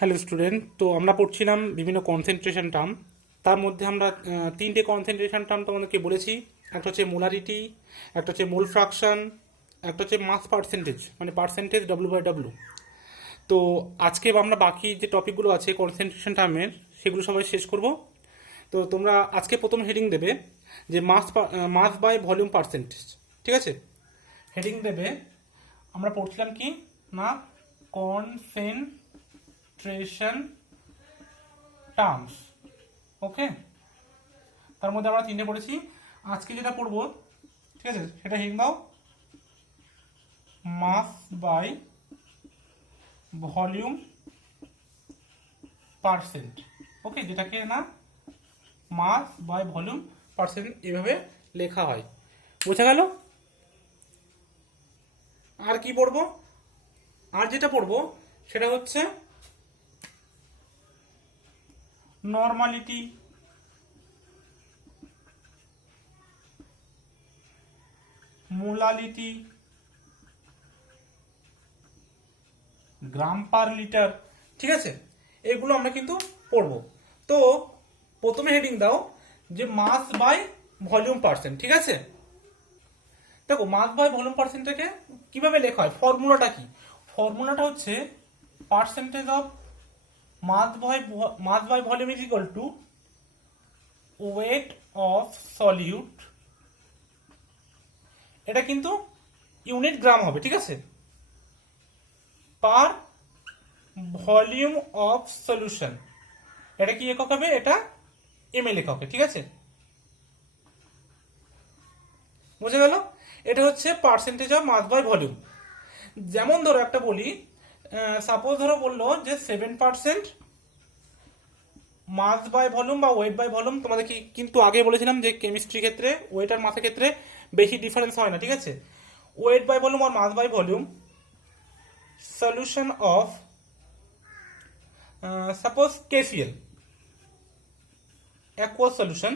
Hello student, তো আমরা পড়ছিলাম বিভিন্ন কনসেন্ট্রেশন টার্ম। তার মধ্যে আমরা তিনটে কনসেন্ট্রেশন টার্ম তোমাদেরকে বলেছি। একটা হচ্ছে মোলারিটি, একটা হচ্ছে মোল ফ্রাকশন, একটা হচ্ছে মাস পার্সেন্টেজ, মানে পার্সেন্টেজ ডব্লিউ/ডব্লিউ। তো আজকে আমরা বাকি যে টপিকগুলো আছে কনসেন্ট্রেশন টার্মের, সেগুলো সবাই শেষ করব। তো তোমরা আজকে প্রথম হেডিং দেবে যে মাস বাই ভলিউম পার্সেন্টেজ। ঠিক আছে, হেডিং দেবে আমরা পড়ছিলাম কি না, কনসেন্ট্রেশন টার্মস। ওকে, তার মধ্যে আমরা তিনটে পড়েছি। আজকে যেটা পড়বো, ঠিক আছে, সেটা হেডিং দাও মাস বাই ভলিউম পার্সেন্ট। ওকে, যেটাকে না মাস বাই ভলিউম পার্সেন্ট এভাবে লেখা হয়। বোঝা গেল? আর কি পড়বো? আর যেটা পড়বো সেটা হচ্ছে নর্মালিটি, মোলালিটি, গ্রাম পার লিটার। ঠিক আছে, এগুলো আমরা কিন্তু পড়বো। তো প্রথমে হেডিং দাও যে মাস বাই ভলিউম পার্সেন্ট। ঠিক আছে, দেখো মাস বাই ভলিউম পার্সেন্টটাকে কিভাবে লেখা হয়, ফর্মুলাটা কি? ফর্মুলাটা হচ্ছে percentage of mass by volume is equal to weight of solute. এটা কিন্তু ইউনিট গ্রাম হবে। ঠিক আছে, পার ভলিউম অফ সলিউশন, এটা কি একক হবে? এটা এমএল এককে। ঠিক আছে, বুঝে গেল? এটা হচ্ছে percentage of mass by volume. যেমন ধরো একটা বলি, সাপোজ ধরো বললো যে 7% মাস বাই ভলিউম বা ওয়েট বাই ভলিউম। তোমাদের কিন্তু আগে বলেছিলাম যে কেমিস্ট্রি ক্ষেত্রে ওয়েট আর মাসের ক্ষেত্রে বেশি ডিফারেন্স হয় না। ঠিক আছে, ওয়েট বাই ভলিউম আর mass by volume solution of suppose KCl aqueous solution.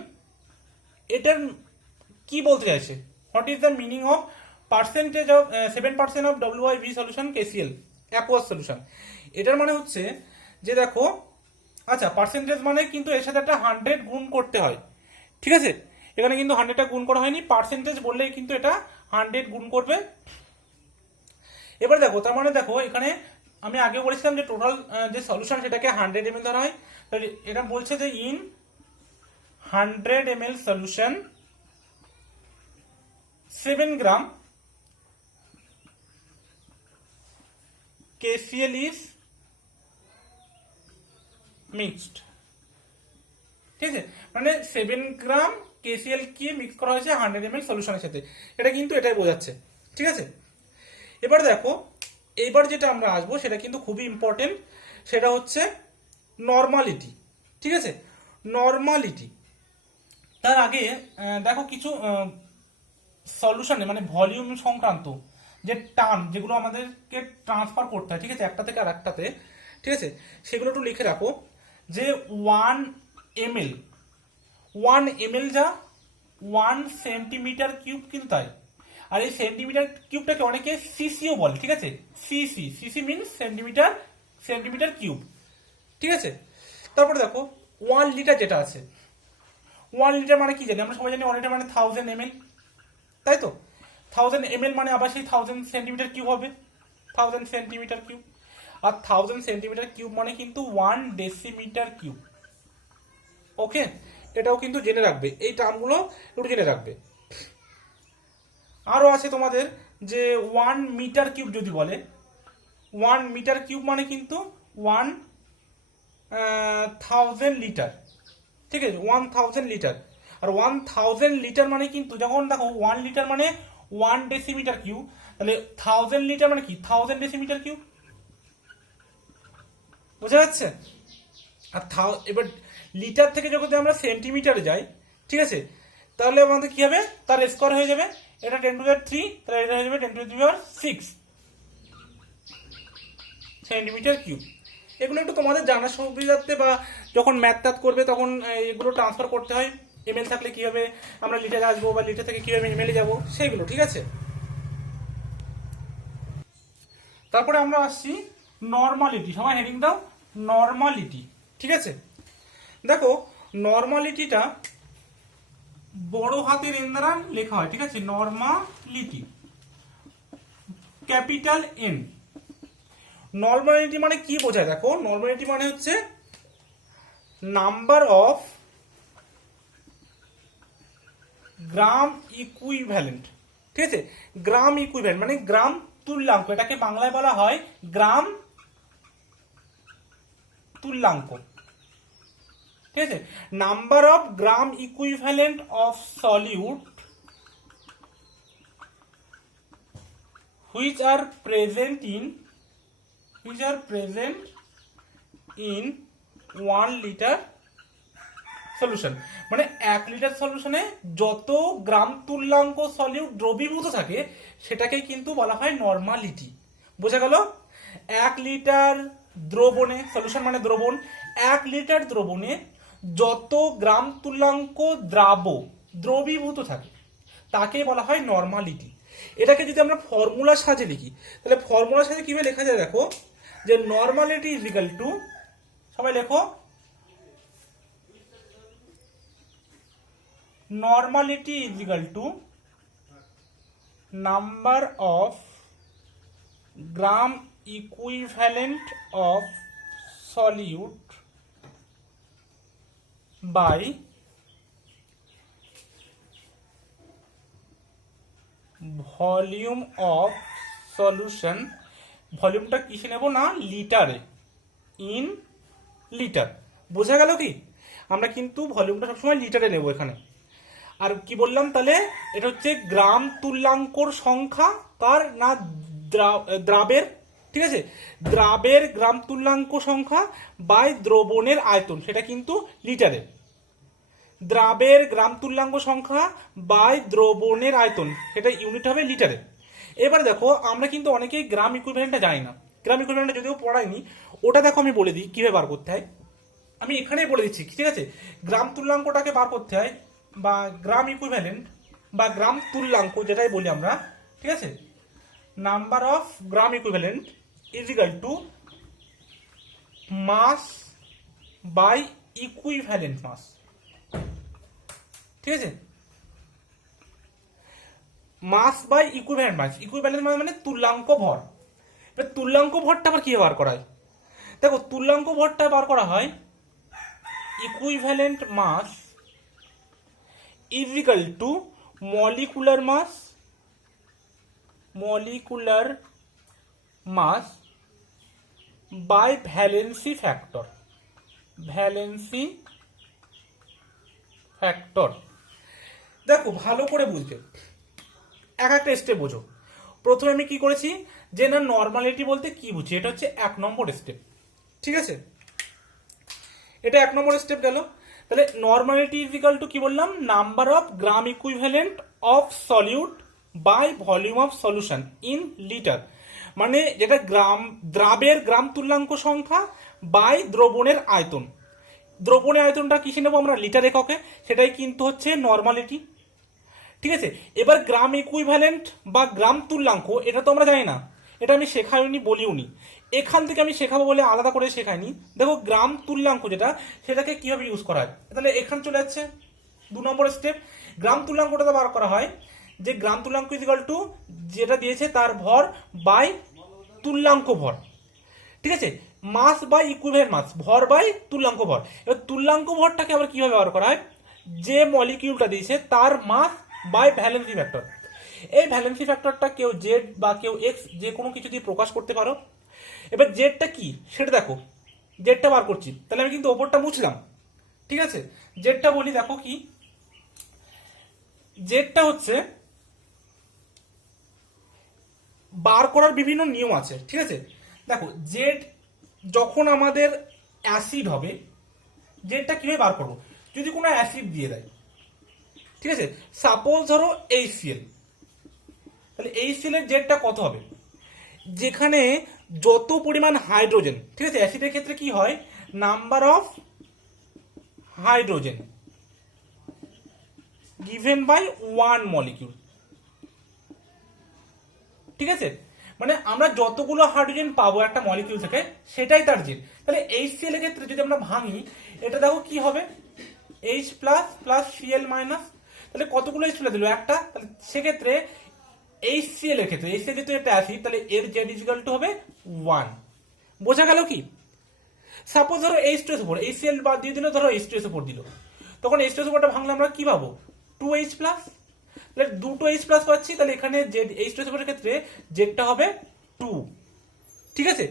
এটার কি বলতে চাইছে? What is the meaning of percentage of 7% of WIV solution KCl aqueous solution? এটার মানে হচ্ছে যে দেখো, আচ্ছা পার্সেন্টেজ মানে কিন্তু এর সাথে একটা 100 গুণ করতে হয়। ঠিক আছে, এখানে কিন্তু 100টা গুণ করা হয়নি, পার্সেন্টেজ বললেই কিন্তু এটা 100 গুণ করবে। এবার দেখো, তার মানে দেখো এখানে আমি আগে বলেছিলাম যে টোটাল যে সলিউশন সেটাকে 100 ml ধরা হয়। এটা বলছে যে in 100 ml solution 7 gram KCl is mixed. ঠিক আছে, মানে 7 গ্রাম KCl কি মিক্স করা হয়েছে 100 ml সলিউশনের সাথে, এটা কিন্তু এটাই বোঝাচ্ছে। ঠিক আছে, এবার দেখো, এইবার যেটা আমরা আসবো সেটা কিন্তু খুবই ইম্পর্টেন্ট, সেটা হচ্ছে নর্মালিটি। ঠিক আছে, নর্মালিটি। তার আগে দেখো কিছু সলিউশনে মানে ভলিউম সংক্রান্ত যে টার্ম যেগুলো আমাদেরকে ট্রান্সফার করতে হয়, ঠিক আছে, একটা থেকে আর একটাতে, ঠিক আছে, সেগুলো একটু লিখে রাখো। যে 1 ml যা 1 সেন্টিমিটার কিউব কিন্তু তাই। আর এই সেন্টিমিটার কিউবটাকে অনেকে সিসিও বলে। ঠিক আছে, সিসি মিনস সেন্টিমিটার কিউব। ঠিক আছে, তারপরে দেখো 1 লিটার যেটা আছে, 1 লিটার মানে কি জানি আমরা সবাই জানি, 1 লিটার মানে 1000 ml, তাই তো? 1000 ml মানে আবার সেই 1000 সেন্টিমিটার কিউব হবে, 1000 সেন্টিমিটার কিউব। আর 1000 সেন্টিমিটার কিউব মানে কিন্তু 1 ডেসিমিটার কিউব। ওকে, এটাও কিন্তু জেনে রাখবে, এই টার্মগুলো একটু জেনে রাখবে। আরও আছে তোমাদের যে 1 মিটার কিউব যদি বলে, 1 মিটার কিউব মানে কিন্তু 1000 লিটার। ঠিক আছে, 1000 লিটার। আর 1000 লিটার মানে কিন্তু যখন দেখো 1 লিটার মানে 1 ডেসিমিটার কিউব, তাহলে 1000 লিটার মানে কি 1000 ডেসিমিটার কিউব। বোঝা যাচ্ছে? আর এবার লিটার থেকে যখন আমরা সেন্টিমিটারে যাই, ঠিক আছে, তাহলে আমাদের কি হবে, তার স্কোয়ার হয়ে যাবে, এটা 10⁻³ তাহলে এটা হয়ে যাবে 10⁻6 সেন্টিমিটার কিউব। এগুলো একটু তোমাদের জানার সুবিধার্থে, বা যখন ম্যাথ করবে তখন এগুলো ট্রান্সফার করতে হয়। এমএল থাকলে কিভাবে আমরা লিটারে আসবো, বা লিটার থেকে কিভাবে এমএলে যাবো, সেইগুলো। ঠিক আছে, তারপরে আমরা আসছি নর্মালিটি। সবাই হেডিং দাও নর্মালিটি। ঠিক আছে, দেখো নর্মালিটিটা বড় হাতের এন দ্বারা লেখা হয়। ঠিক আছে, নর্মালিটি ক্যাপিটাল এন। নর্মালিটি মানে কি বোঝায়? দেখো নর্মালিটি মানে হচ্ছে নাম্বার অফ গ্রাম ইকুইভ্যালেন্ট। ঠিক আছে, গ্রাম ইকুইভ্যালেন্ট মানে গ্রাম তুল্যাঙ্ক, এটাকে বাংলায় বলা হয় গ্রাম তুল্যাঙ্ক। ঠিক আছে, number of gram equivalent of solute which are present in 1 litre solution. মানে 1 লিটার সলিউশনে যত গ্রাম তুল্যাঙ্ক সলিউট দ্রবীভূত থাকে সেটাকে কিন্তু বলা হয় নর্মালিটি। বোঝা গেল? 1 লিটার দ্রবণে, সলিউশন মানে দ্রবণ, 1 লিটার দ্রবণে যত গ্রাম তুল্যাঙ্ক দ্রবীভূত থাকে তাকে বলা হয় নর্মালিটি। এটাকে যদি আমরা ফর্মুলার সাহায্যে লিখি তাহলে ফর্মুলার সাথে কিভাবে লেখা যায় দেখো, যে নর্মালিটি ইজ ইকুয়াল টু, সবাই লেখো, normality is equal to number of gram equivalent of solute by volume of solution. ভলিউমটা কিসে নেব না, লিটারে, ইন লিটার। বোঝা গেল কি? আমরা কিন্তু ভলিউমটা সবসময় লিটারে নেব এখানে। আর কি বললাম তাহলে, এটা হচ্ছে গ্রাম তুল্যাঙ্কর সংখ্যা কার না, দ্রাবের। ঠিক আছে, দ্রাবের গ্রাম তুল্যাঙ্ক সংখ্যা বাই দ্রবণের আয়তন, সেটা কিন্তু লিটারে। দ্রাবের গ্রাম তুল্যাঙ্ক সংখ্যা বাই দ্রবণের আয়তন, সেটা ইউনিট হবে লিটারে। এবারে দেখো আমরা কিন্তু অনেকেই গ্রাম ইকুইভ্যালেন্টটা জানি না। গ্রাম ইকুইভ্যালেন্টটা যদিও পড়াইনি, ওটা দেখো আমি বলে দিই কিভাবে বার করতে হয়। আমি এখানেই বলে দিচ্ছি। ঠিক আছে, গ্রাম তুল্যাঙ্কটাকে বার করতে হয়, বা গ্রাম ইকুইভ্যালেন্ট বা গ্রাম তুল্যাঙ্ক যেটাই বলি আমরা। ঠিক আছে, number of gram equivalent is equal to mass by equivalent mass. ঠিক আছে, mass by equivalent mass. Equivalent মানে তুল্যাঙ্ক ভর। এবার তুল্যাঙ্ক ভরটা আবার কিভাবে বার করা হয়? দেখো তুল্যাঙ্ক ভরটা বার করা হয় equivalent mass is equal to molecular mass by valency factor. দেখো ভালো করে বুঝবে, এক একটা স্টেপ বোঝো। প্রথমে আমি কি করেছি, যে না নর্মালিটি বলতে কি বুঝি, এটা হচ্ছে 1 নম্বর স্টেপ। ঠিক আছে, এটা 1 নম্বর স্টেপ গেল। তাহলে নর্মালিটি ইজ ইকুয়াল টু কি বললাম, number of gram equivalent of solute by volume of solution in litre. মানে যেটা দ্রাবের গ্রাম তুল্যাঙ্ক সংখ্যা বাই দ্রবণের আয়তন। দ্রবণের আয়তনটা কিসে নেবো আমরা, লিটার এককে, সেটাই কিন্তু হচ্ছে নর্মালিটি। ঠিক আছে, এবার গ্রাম ইকুইভ্যালেন্ট বা গ্রাম তুল্যাঙ্ক এটা তো আমরা জানি না, এটা আমি শেখাইনি বলিওনি। এখান থেকে আমি শেখাবো বলে আলাদা করে শেখাইনি। দেখো গ্রাম তুল্যাঙ্ক যেটা, সেটাকে কিভাবে ইউজ করা হয়, তাহলে এখানে চলে যাচ্ছে 2 নম্বর স্টেপ। গ্রাম তুল্যাঙ্কটা বার করা হয় যে গ্রাম তুল্যাঙ্ক ইজ ইকুয়াল টু যেটা দিয়েছে তার ভর বাই তুল্যাঙ্ক ভর। ঠিক আছে, মাস বাই ইকুইভ্যালেন্ট মাস, ভর বাই তুল্যাঙ্ক ভর। এবার তুল্যাঙ্ক ভরটাকে আবার কিভাবে বার করা হয়, যে মলিকিউলটা দিয়েছে তার মাস বাই ভ্যালেন্সি ফ্যাক্টর। এই ভ্যালেন্সি ফ্যাক্টরটা কেউ জেড বা কেউ এক্স যে কোনো কিছু দিয়ে প্রকাশ করতে পারো। এবার জেডটা কি সেটা দেখো, জেডটা বার করছি, তাহলে আমি কিন্তু ওপরটা মুছলাম। ঠিক আছে, জেডটা বলি, দেখো কি, জেডটা হচ্ছে বার করার বিভিন্ন নিয়ম আছে। ঠিক আছে, দেখো জেড যখন আমাদের অ্যাসিড হবে, জেডটা কিভাবে বার করবো, যদি কোনো অ্যাসিড দিয়ে দেয়। ঠিক আছে, সাপোজ ধরো HCl, তাহলে HCl এর জেডটা কত হবে, যেখানে যত পরিমাণ হাইড্রোজেন। ঠিক আছে, অ্যাসিডের ক্ষেত্রে কি হয়, number of hydrogen given by 1 molecule. ঠিক আছে, মানে আমরা যতগুলো হাইড্রোজেন পাবো একটা মলিকিউল থেকে সেটাই তার জেড। তাহলে HCl এর ক্ষেত্রে যদি আমরা ভাঙি, এটা দেখো কি হবে, H plus plus Cl minus, তাহলে কতগুলো H প্লাস দিল একটা, তাহলে সেক্ষেত্রে HCl এর ক্ষেত্রে, HCl যেহেতু একটা অ্যাসিড, তাহলে এর জেড ইকুয়াল টু হবে 1। বোঝা গেল কি? সাপোজ ধরো H2SO4, HCl বাদ দিয়ে দিল, ধরো H2SO4 দিল, তখন H2SO4টা ভাঙলে আমরা কি পাবো, 2H প্লাস। তাহলে দুটো H প্লাস পাচ্ছি, তাহলে এখানে জেড H2SO4 এর ক্ষেত্রে জেডটা হবে 2। ঠিক আছে,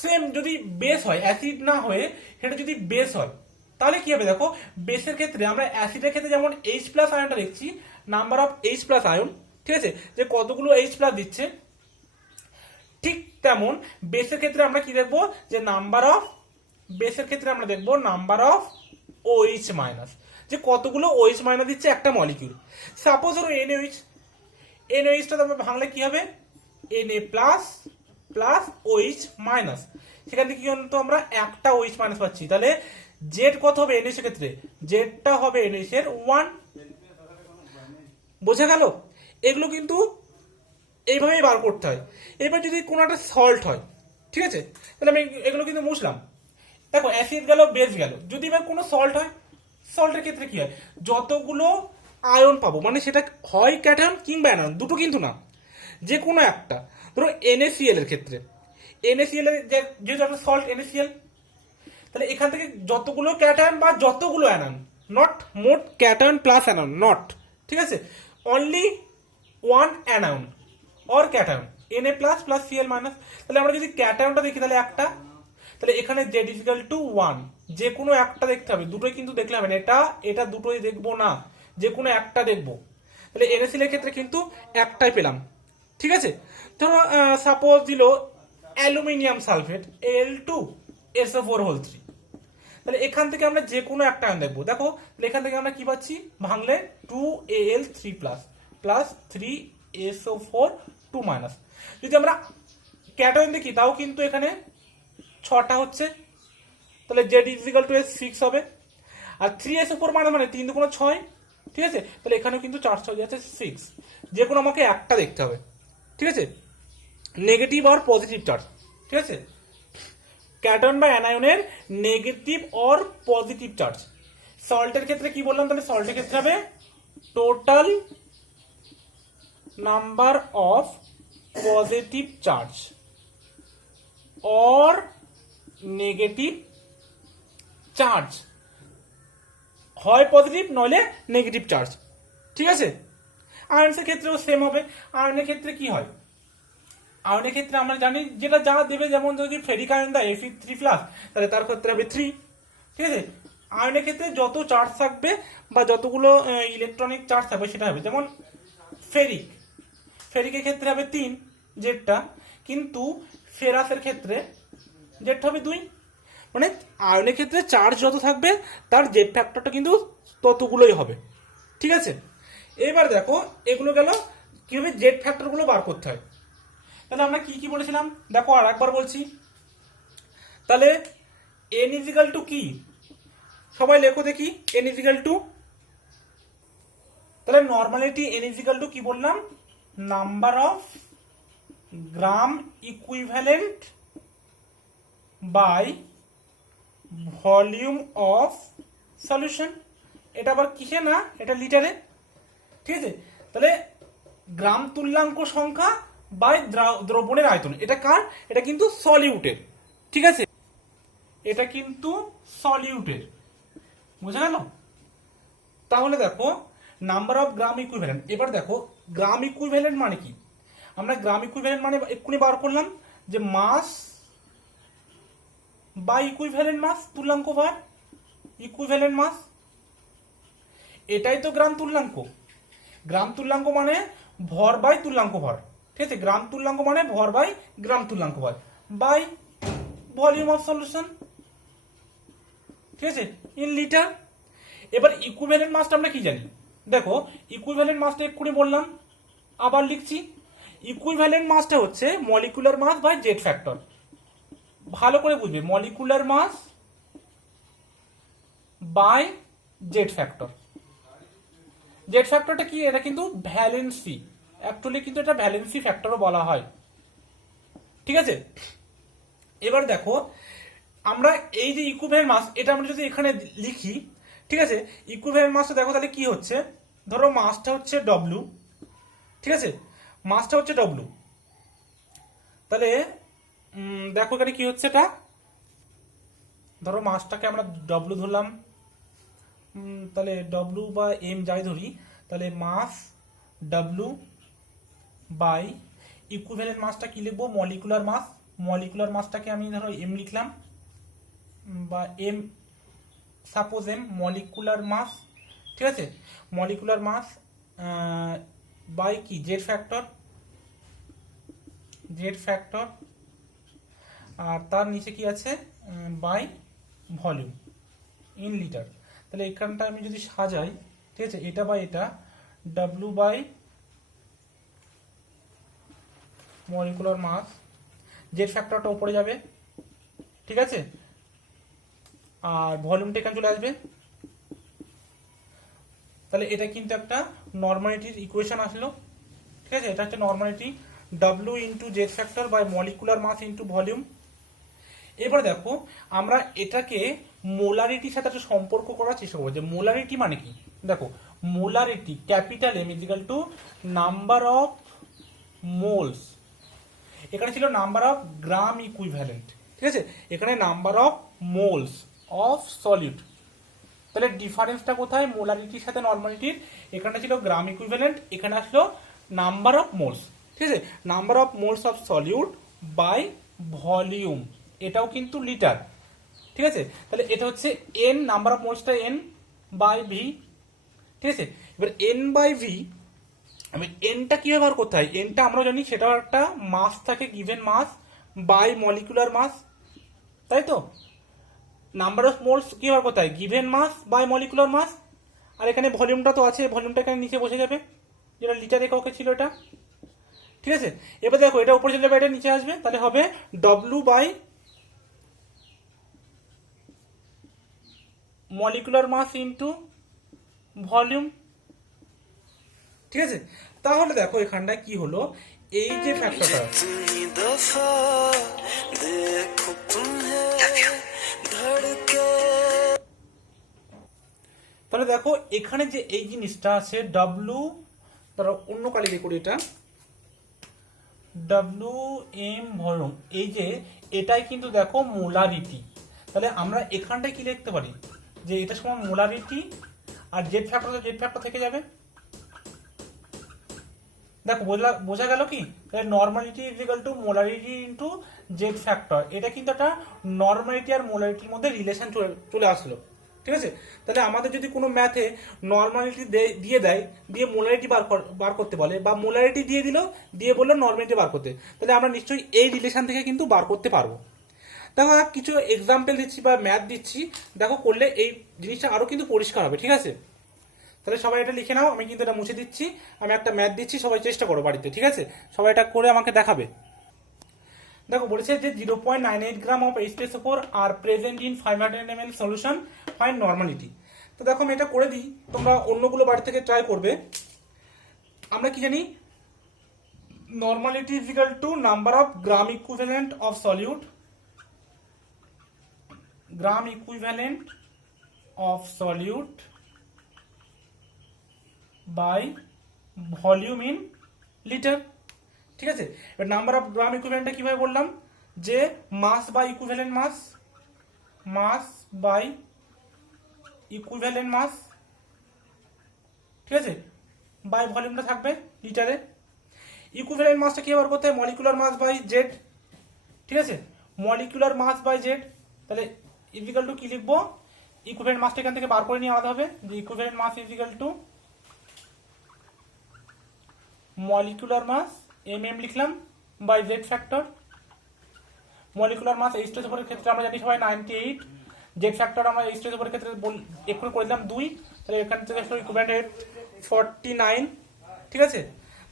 সেম যদি বেস হয়, অ্যাসিড না হয়ে সেটা যদি বেস হয়, তাহলে কি হবে দেখো, বেসের ক্ষেত্রে আমরা অ্যাসিডের ক্ষেত্রে যেমন H প্লাস আয়নটা দেখছি, number of H plus ion, ঠিক আছে, যে কতগুলো H প্লাস দিচ্ছে, ঠিক তেমন বেসের ক্ষেত্রে আমরা কি দেখবো, যে নাম্বার অফ, বেসের ক্ষেত্রে আমরা দেখবো নাম্বার অফ OH মাইনাস, যে কতগুলো OH মাইনাস দিচ্ছে একটা মলিকিউল। সাপোজ ধরো NaOH, NaOH টা তবে ভাঙলে কি হবে, Na plus plus OH minus, সেখান থেকে কিন্তু আমরা একটা OH মাইনাস পাচ্ছি, তাহলে জেড কত হবে NaOH এর ক্ষেত্রে, জেডটা হবে NaOH এর 1। বোঝা গেল? এগুলো কিন্তু এইভাবেই বার করতে হয়। এবার যদি কোনো একটা সল্ট হয়, ঠিক আছে, তাহলে আমি এগুলো কিন্তু মুছলাম। দেখো অ্যাসিড গেল, বেস গেল, যদি এবার কোনো সল্ট হয়, সল্টের ক্ষেত্রে কি হয়, যতগুলো আয়ন পাবো, মানে সেটা হয় ক্যাটায়ন কিংবা অ্যানায়ন, দুটো কিন্তু না, যে কোনো একটা। ধরো NaCl এর ক্ষেত্রে, NaCl এর যেহেতু একটা সল্ট NaCl, তাহলে এখান থেকে যতগুলো ক্যাটায়ন বা যতগুলো অ্যানায়ন, নট মোট ক্যাটায়ন প্লাস অ্যানায়ন, নট, ঠিক আছে, only one anion or cation, Na plus plus Cl minus. তাহলে আমরা যদি ক্যাটায়নটা দেখি, তাহলে একটা, তাহলে এখানে জেড ইকুয়াল টু 1, যে কোনো একটা দেখতে হবে, দুটোই কিন্তু দেখলে হবে না, এটা দুটোই দেখবো না, যে কোনো একটা দেখবো। তাহলে NaCl এর ক্ষেত্রে কিন্তু একটাই পেলাম, ঠিক আছে। ধরো সাপোজ দিল অ্যালুমিনিয়াম সালফেট Al2SO4 3, তাহলে এখান থেকে আমরা যে কোনো একটা আয়ন দেখবো। দেখো তাহলে এখান থেকে আমরা কি পাচ্ছি, ভাঙলে 2Al3 plus plus 3SO4 2 minus. যদি আমরা ক্যাটায়ন দেখি, তাও কিন্তু এখানে 6টা হচ্ছে, তাহলে জেড ইকুয়াল টু 6 হবে। আর 3SO4 মাইনাস মানে 3 দুগুণ 6, ঠিক আছে, তাহলে এখানেও কিন্তু 4 6 আছে 6, যে কোনো আমাকে একটা দেখতে হবে, ঠিক আছে, নেগেটিভ আর পজিটিভ চার্জ, ঠিক আছে, ক্যাটায়ন বা অ্যানায়নের নেগেটিভ অর পজিটিভ চার্জ। সল্টের ক্ষেত্রে কি বললাম, তাহলে সল্টের ক্ষেত্রে হবে total number of positive charge or negative charge, হয় পজিটিভ নইলে নেগেটিভ চার্জ, ঠিক আছে। আয়নের ক্ষেত্রেও সেম হবে। আয়নের ক্ষেত্রে কি হয়, আয়নের ক্ষেত্রে আমরা জানি যেটা যা দেবে, যেমন যদি ফেরিক আয়ন দেয় Fe3 প্লাস, তাহলে তার ক্ষেত্রে হবে 3, ঠিক আছে। আয়নের ক্ষেত্রে যত চার্জ থাকবে বা যতগুলো ইলেকট্রনিক চার্জ থাকবে সেটা হবে, যেমন ফেরিকের ক্ষেত্রে হবে 3 জেডটা, কিন্তু ফেরাসের ক্ষেত্রে জেডটা হবে 2। মানে আয়নের ক্ষেত্রে চার্জ যত থাকবে তার জেড ফ্যাক্টরটা কিন্তু ততগুলোই হবে, ঠিক আছে। এবার দেখো এগুলো গেল কিভাবে জেড ফ্যাক্টরগুলো বার করতে হয়। তাহলে আমরা কি কি বলেছিলাম, দেখো আর একবার বলছি। তাহলে n ইজিক্যাল টু কি, সবাই লেখো দেখি, n ইজিক্যাল টু, তাহলে নর্মালিটি n ইজিক্যাল টু কি বললাম, number of gram equivalent by volume of solution. এটা আবার কিসে না, এটা লিটারে, ঠিক আছে। তাহলে গ্রাম তুল্যাঙ্ক সংখ্যা বাই দ্রবণের আয়তন, এটা কার, এটা কিন্তু সলিউটের, ঠিক আছে, এটা কিন্তু সলিউটের, বোঝা গেল। তাহলে দেখো নাম্বার অফ গ্রাম ইকুইভ্যালেন্ট। এবার দেখো গ্রাম ইকুইভ্যালেন্ট মানে কি, আমরা গ্রাম ইকুইভ্যালেন্ট মানে এক্ষুনি বার করলাম যে মাস বা ইকুইভ্যালেন্ট মাস, তুল্যাঙ্ক ভার ইকুইভ্যালেন্ট মাস, এটাই তো গ্রাম তুল্যাঙ্ক। গ্রাম তুল্যাঙ্ক মানে ভর বাই তুল্যাঙ্ক ভর, ঠিক আছে, গ্রাম তুল্যাঙ্ক মানে ভর বাই গ্রাম তুল্যাঙ্ক ভর বাই ভলিউম অফ সলিউশন, ঠিক আছে, ইন লিটার। এবার ইকুইভ্যালেন্ট মাসটা আমরা কি জানি, দেখো ইকুইভ্যালেন্ট মাসটা এক্ষুনি বললাম, আবার লিখছি। ইকুইভ্যালেন্ট মাসটা হচ্ছে molecular mass by Z factor. ভালো করে বুঝবে, molecular mass by Z factor. Z ফ্যাক্টরটা কি, এটা কিন্তু ভ্যালেন্সি, অ্যাকচুয়ালি কিন্তু এটা ভ্যালেন্সি ফ্যাক্টরও বলা হয়, ঠিক আছে। এবার দেখো আমরা এই যে ইকুইভ্যালেন্ট মাস, এটা আমরা যদি এখানে লিখি, ঠিক আছে, ইকুইভ্যালেন্ট মাসটা দেখো তাহলে কি হচ্ছে, ধরো মাসটা হচ্ছে ডব্লিউ, ঠিক আছে, মাসটা হচ্ছে ডব্লিউ, তাহলে দেখো এখানে কি হচ্ছে, এটা ধরো মাসটাকে আমরা ডব্লিউ ধরলাম, তাহলে ডব্লিউ বা এম যাই ধরি, তাহলে মাস ডব্লিউ বাই ইকুইভ্যালেন্ট মাসটা কি লিখবো, মলিকুলার মাস, মলিকুলার মাসটাকে আমি ধরো এম লিখলাম, বা M, suppose M molecular mass, ঠিক আছে, মলিকুলার মাস বাই কি জেড ফ্যাক্টর, জেড ফ্যাক্টর, আর তার নিচে কি আছে বাই ভলিউম ইন লিটার। তাহলে এখানটা আমি যদি সাজাই, ঠিক আছে, এটা বাই এটা W by molecular mass, Z ফ্যাক্টরটা উপরে যাবে, ঠিক আছে, আর ভলিউমটা এখানে চলে আসবে। তাহলে এটা কিন্তু একটা নর্মালিটির ইকুয়েশন আসলো, ঠিক আছে, এটা হচ্ছে normality, W into Z factor by molecular mass into volume. এবার দেখো আমরা এটাকে মোলারিটির সাথে একটা সম্পর্ক করার চেষ্টা করবো, যে মোলারিটি মানে কি, দেখো molarity capital M is equal to number of moles, এখানে ছিল নাম্বার অফ গ্রাম ইকুইভ্যালেন্ট, ঠিক আছে, এখানে number of moles of solid, তাহলে ডিফারেন্সটা কোথায় মোলারিটির সাথে নর্মালিটির, এখানে ছিল গ্রাম ইকুইভ্যালেন্ট, এখানে আসলো নাম্বার অফ মোলস, ঠিক আছে, number of moles of solute by volume, এটাও কিন্তু লিটার, ঠিক আছে, তাহলে এটা হচ্ছে এন, নাম্বার অফ মোলসটা এন বাই ভি, ঠিক আছে। এবার এন বাই ভি, আমি এনটা কি ব্যবহার করতে হয়, এনটা আমরা জানি সেটাও একটা মাস থাকে, given mass by molecular mass, তাই তো, নাম্বার অফ মোলস কি ব্যবহার করতে হয়, given mass by molecular mass, আর এখানে ভলিউমটা তো আছে, ভলিউমটা এখানে নিচে বসে যাবে, যেটা লিটার এককে ছিল এটা, ঠিক আছে। এবার দেখো এটা উপরে চলে যাবে, এটা নিচে আসবে, তাহলে হবে W by molecular mass into volume, ঠিক আছে। তাহলে দেখো এখানটায় কি হলো, এই যে ফ্যাক্টরটা, তাহলে দেখো এখানে যে এই জিনিসটা আছে ডাব্লু, ধরো অন্য কালি করি এটা ডাব্লু এম ভলিউম, এই যে এটাই কিন্তু দেখো মোলারিটি, তাহলে আমরা এখানটায় কি লিখতে পারি, যে এটা সমান মোলারিটি, আর জেড ফ্যাক্টর তো জেড ফ্যাক্টর থেকে যাবে, দেখো বোঝা গেল কি, তাহলে normality is equal two molarity into Z factor, এটা কিন্তু একটা নর্মালিটি আর মোলারিটির মধ্যে রিলেশন চলে আসলো, ঠিক আছে। তাহলে আমাদের যদি কোনো ম্যাথে নর্মালিটি দিয়ে দেয়, দিয়ে মোলারিটি বার করতে বলে, বা মোলারিটি দিয়ে দিল, দিয়ে বললো নর্মালিটি বার করতে, তাহলে আমরা নিশ্চয়ই এই রিলেশন থেকে কিন্তু বার করতে পারবো। দেখো কিছু এক্সাম্পল দিচ্ছি বা ম্যাথ দিচ্ছি, দেখো করলে এই জিনিসটা আরো কিন্তু পরিষ্কার হবে, ঠিক আছে। তাহলে সবাই এটা লিখে নাও, আমি কিন্তু এটা মুছে দিচ্ছি, আমি একটা ম্যাথ দিচ্ছি, সবাই চেষ্টা করো বাড়িতে, ঠিক আছে, সবাই এটা করে আমাকে দেখাবে। দেখো বলেছে যে 0.98 গ্রাম অফ H2SO4 আর present in 500 ml solution, find normality. তো দেখো আমি এটা করে দিই, তোমরা অন্যগুলো বাড়ি থেকে ট্রাই করবে। আমরা কি জানি, normality is equal to number of gram equivalent of solute, gram equivalent of solute by volume in litre, ঠিক আছে। এবার নাম্বার অফ গ্রাম ইকুইভ্যালেন্টটা কিভাবে বললাম, যে mass by equivalent mass, mass by equivalent mass, ঠিক আছে, বাই ভলিউমটা থাকবে লিটারে। ইকুইভ্যালেন্ট মাসটা কি ব্যবহার করতে হয়, মলিকুলার মাস বাই জেড, ঠিক আছে, মলিকুলার মাস বাই জেড, তাহলে ইকুয়াল টু কি লিখবো, ইকুইভ্যালেন্ট মাসটা এখান থেকে বার করে নিয়ে আলাদা হবে, যে equivalent mass is equal to molecular mass M লিখলাম by Z factor, molecular mass H2SO4 এর ক্ষেত্রে আমরা জানি সবাই 98, জেড ফ্যাক্টর আমরা H2SO4 এর ক্ষেত্রে এক্ষুনি করে দিলাম 2, তাহলে এখান থেকে ইকুইভ্যালেন্ট 49, ঠিক আছে।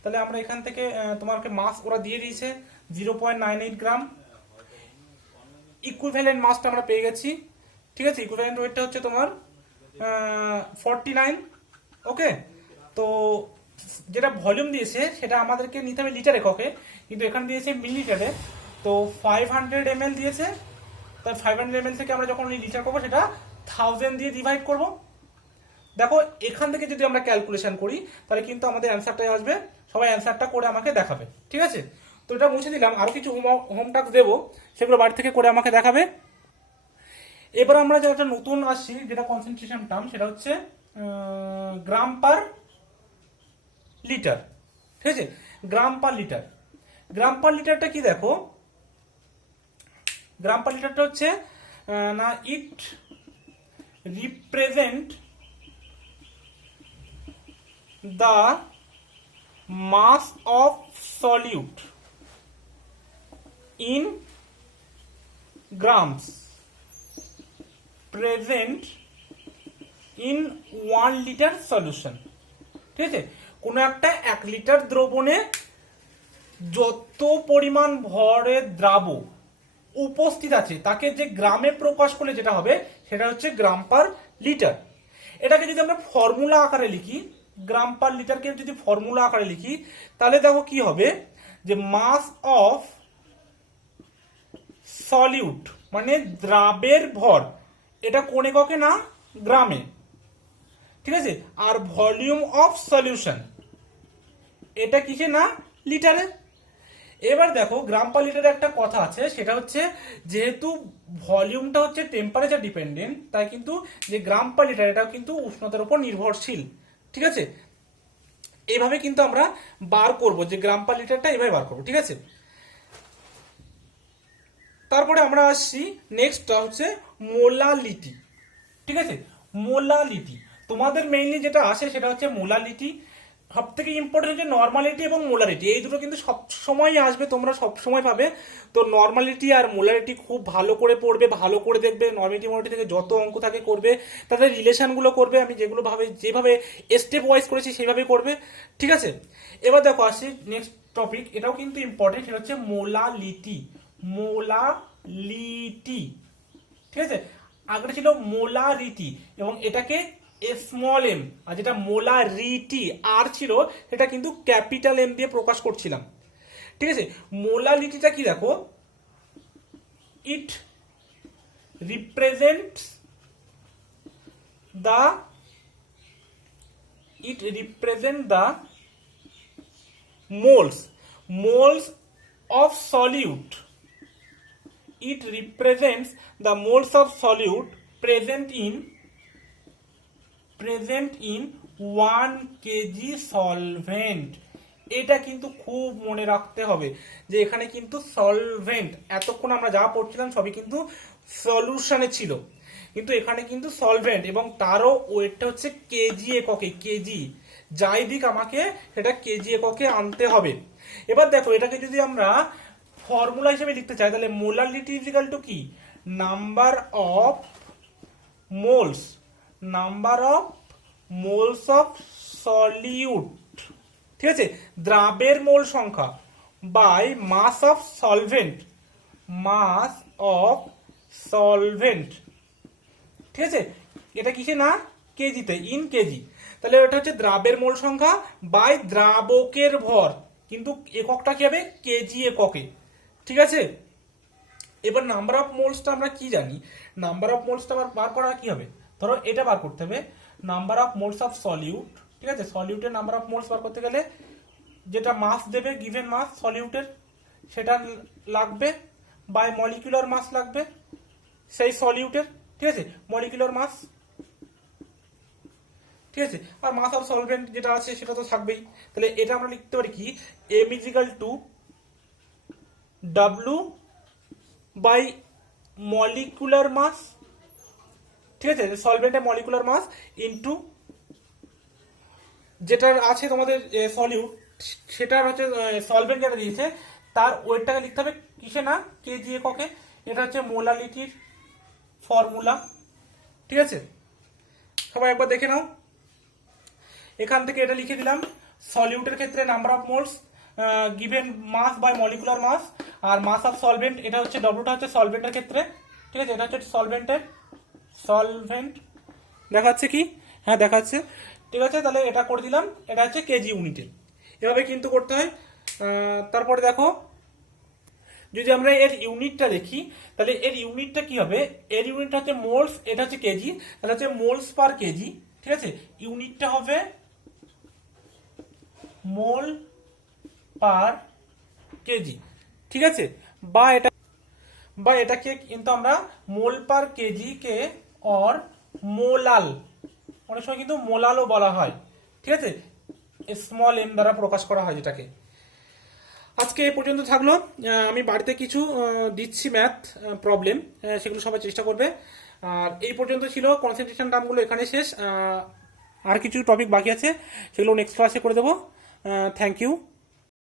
তাহলে আমরা এখান থেকে তোমাকে মাস ওরা দিয়ে দিয়েছে 0.98 গ্রাম, ইকুইভ্যালেন্ট মাসটা আমরা পেয়ে গেছি, ঠিক আছে, ইকুইভ্যালেন্ট ওয়েটটা হচ্ছে তোমার 49, ওকে। তো যেটা ভলিউম দিয়েছে সেটা আমাদেরকে নিতে হবে লিটার এককে, কিন্তু এখানে দিয়েছে মিলিলিটারে, তো 500 ml দিয়েছে, তাই 500 ml থেকে আমরা যখন লিটার করবো সেটা 1000 দিয়ে ডিভাইড করব। দেখো এখান থেকে যদি আমরা ক্যালকুলেশন করি তাহলে কিন্তু আমাদের অ্যান্সারটাই আসবে। সবাই অ্যান্সারটা করে আমাকে দেখাবে, ঠিক আছে? তো এটা মুছে দিলাম, আরো কিছু হোম টাস্ক দেবো, সেগুলো বাড়ি থেকে করে আমাকে দেখাবে। এবার আমরা যেটা নতুন আসছি, যেটা কনসেন্ট্রেশন টার্ম, সেটা হচ্ছে গ্রাম পার লিটার, ঠিক আছে? গ্রাম পার লিটার, গ্রাম পার লিটারটা কি দেখো, গ্রাম পার লিটারটা হচ্ছে না, ইট represent the mass of solute in grams present in 1 liter solution, ঠিক আছে? কোন একটা 1 লিটার দ্রবণে যত পরিমাণ ভরের দ্রাবক উপস্থিত আছে তাকে যে গ্রামে প্রকাশ করলে যেটা হবে সেটা হচ্ছে গ্রাম পার লিটার। এটাকে যদি আমরা ফর্মুলা আকারে লিখি, গ্রাম পার লিটারকে যদি ফর্মুলা আকারে লিখি তাহলে দেখো কি হবে, যে মাস অফ সলিউট মানে দ্রাবের ভর, এটা কোন এককে না, গ্রামে, ঠিক আছে? আর ভলিউম অফ সলিউশন এটা কিসে না, লিটারে। এবার দেখো গ্রাম পার লিটারে একটা কথা আছে, সেটা হচ্ছে যেহেতু ভলিউমটা হচ্ছে টেম্পারেচার ডিপেন্ডেন্ট, তাই কিন্তু যে গ্রাম পার লিটার এটাও কিন্তু উষ্ণতার উপর নির্ভরশীল, ঠিক আছে? এইভাবে কিন্তু আমরা বার করব, যে গ্রাম পার লিটারটা এইভাবে বার করব, ঠিক আছে? তারপরে আমরা আসছি নেক্সটটা হচ্ছে মোলালিটি, ঠিক আছে? মোলালিটি তোমাদের মেইনলি যেটা আসে সেটা হচ্ছে মোলালিটি। সব থেকে ইম্পর্টেন্ট হচ্ছে নর্মালিটি এবং মোলারিটি, এই দুটো কিন্তু সব সময় আসবে, তোমরা সব সময় পাবে। তো নর্মালিটি আর মোলারিটি খুব ভালো করে পড়বে, ভালো করে দেখবে, নর্মালিটি মোলারিটি থেকে যত অঙ্ক থাকে করবে, তাদের রিলেশনগুলো করবে, আমি যেগুলো যেভাবে স্টেপ ওয়াইজ করেছি সেইভাবে করবে, ঠিক আছে? এবার দেখো আসছি নেক্সট টপিক, এটাও কিন্তু ইম্পর্টেন্ট, সেটা হচ্ছে মোলালিটি। মোলালিটি, ঠিক আছে? আগে ছিল মোলারিটি এবং এটাকে স্মল এম, আর যেটা মোলারিটি আর ছিল সেটা কিন্তু ক্যাপিটাল এম দিয়ে প্রকাশ করছিলাম, ঠিক আছে? মোলালিটিটা কি দেখো, it represent the moles of solute. It represents the moles of solute present in 1 kg solvent. এটা কিন্তু খুব মনে রাখতে হবে যে এখানে কিন্তু সলভেন্ট, এতক্ষণ আমরা যা পড়ছিলাম সবই কিন্তু সলিউশনে ছিল, কিন্তু এখানে কিন্তু সলভেন্ট এবং তারও ওয়েটটা হচ্ছে কেজি এককে, কেজি যাই দিক আমাকে সেটা কেজি এককে আনতে হবে। এবার দেখো এটাকে যদি আমরা ফর্মুলা হিসেবে লিখতে চাই তাহলে মোলারিটি ইজ ইকুয়াল টু কি, number of moles of solute, ঠিক আছে? দ্রাবের মোল সংখ্যা বাই মাস অফ সলভেন্ট, ঠিক আছে? এটা কিসে না, কেজিতে, ইন কেজি। তাহলে এটা হচ্ছে দ্রাবের মোল সংখ্যা বাই দ্রাবকের ভর, কিন্তু এককটা কি হবে, কেজি এককে, ঠিক আছে? এবার নাম্বার অফ মোলসটা আমরা কি জানি, নাম্বার অফ মোলসটা বার করা কি হবে, ধরো এটা বার করতে হবে number of moles of solute, ঠিক আছে? সলিউটের নাম্বার অফ মোলস বার করতে গেলে যেটা মাস দেবে, গিভেন মাস সলিউটের, সেটা লাগবে বাই মলিকুলার মাস লাগবে সেই সলিউটের, ঠিক আছে? মলিকুলার মাস, ঠিক আছে? আর মাস অফ সলভেন্ট যেটা আছে সেটা তো থাকবেই। তাহলে এটা আমরা লিখতে পারি কি, M is equal to W by molecular mass, ঠিক আছে? সলভেন্টের মলিকুলার মাস ইনটু যেটা আছে তোমাদের সলিউট, সেটার হচ্ছে সলভেন্ট যেটা দিয়েছে তার ওয়েটটাকে লিখতে হবে কিসে না, কেজি এককে। এটা হচ্ছে মোলালিটির ফর্মুলা, ঠিক আছে? সবাই একবার দেখে নাও, এখান থেকে এটা লিখে দিলাম। সলিউটের ক্ষেত্রে number of moles given mass by molecular mass, আর মাস অফ সলভেন্ট এটা হচ্ছে ডব্লুটা হচ্ছে সলভেন্টের ক্ষেত্রে, ঠিক আছে? এটা হচ্ছে সলভেন্ট দেখাচ্ছে কি, হ্যাঁ দেখাচ্ছে, ঠিক আছে? তাহলে এটা করে দিলাম, এটা হচ্ছে কেজি ইউনিটে, এভাবে কিন্তু করতে হয়। তারপরে দেখো যদি আমরা এর ইউনিটটা দেখি তাহলে এর ইউনিটটা কি হবে, এর ইউনিটটা হচ্ছে মোলস, এটা হচ্ছে কেজি, তাহলে হচ্ছে মোলস পার কেজি, ঠিক আছে। ইউনিটটা হবে মোল পার কেজি, ঠিক আছে। বা এটাকে কিন্তু আমরা মোল পার কেজি কে অর মোলাল, অনেক সময় কিন্তু মোলালও বলা হয়, ঠিক আছে, স্মল এম দ্বারা প্রকাশ করা হয় যেটাকে। আজকে এ পর্যন্ত থাকলো। আমি বাড়িতে কিছু দিচ্ছি ম্যাথ প্রবলেম, সেগুলো সবাই চেষ্টা করবে। আর এই পর্যন্ত ছিল কনসেন্ট্রেশন টার্মগুলো, এখানে শেষ। আর কিছু টপিক বাকি আছে, সেগুলো নেক্সট ক্লাসে করে দেবো। Thank you.